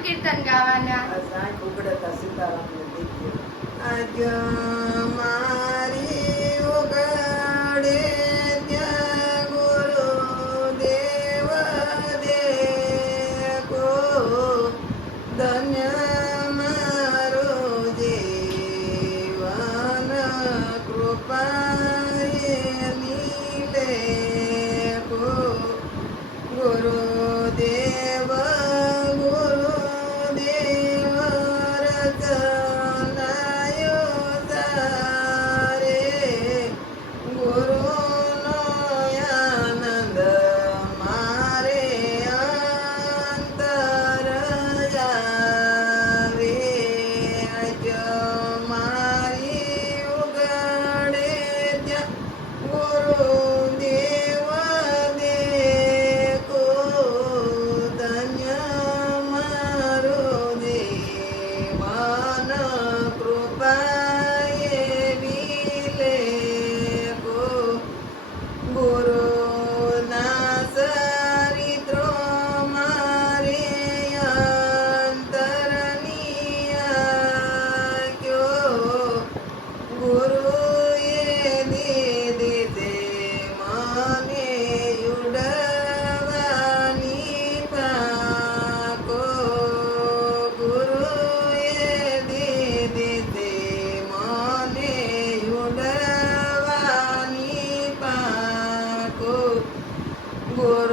કોણ કીર્તન ગાવાના સીતારામ por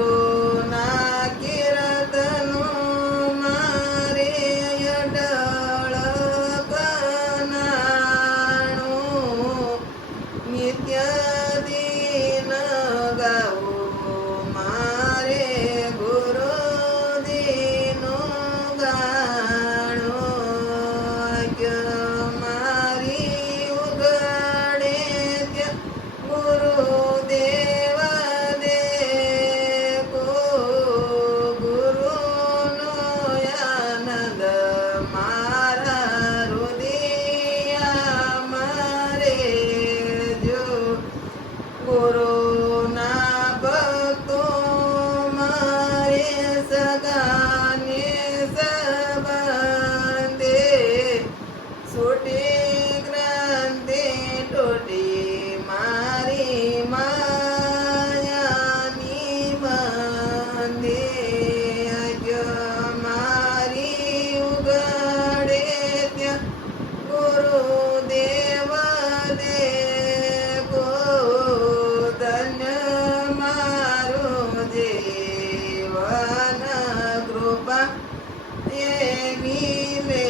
મિલે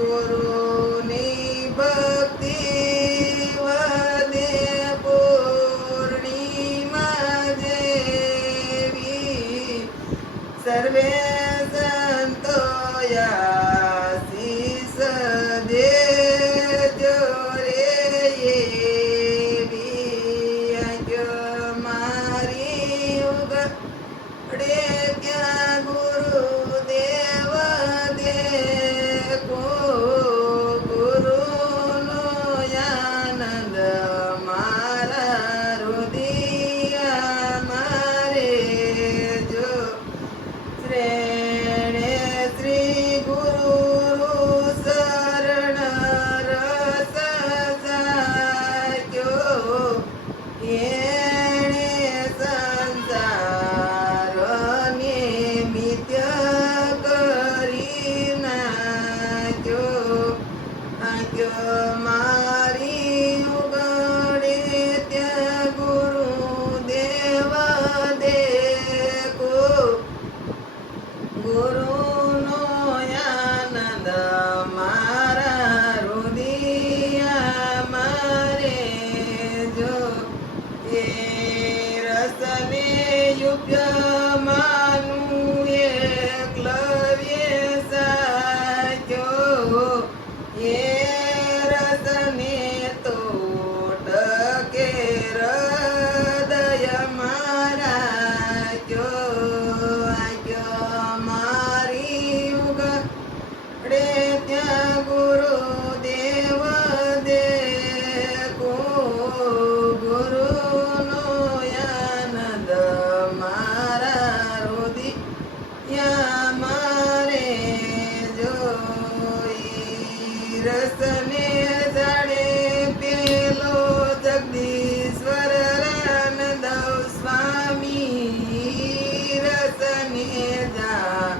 ગુરુની ભક્તિ વદે પૂર્ણિમા દેવી સર્વે রে રસને જાણે પેલો જગદીશ્વર રાનદવ સ્વામી રસને જા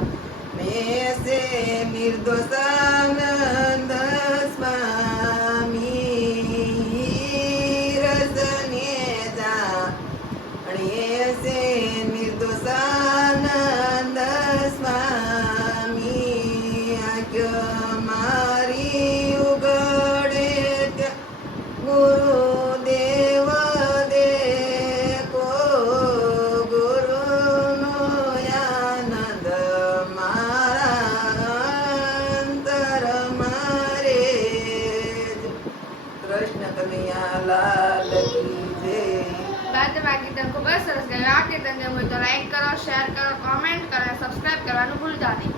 મેં નિર્દોષા કનૈયા લાલ કી જય બાદમાં કીર્તન ખૂબ જ સરસ ગાયું આ કીર્તન ગમ્યું તો લાઈક કરો શેર કરો કોમેન્ટ કરો સબસ્ક્રાઇબ કરવાનું ભૂલતા નહીં.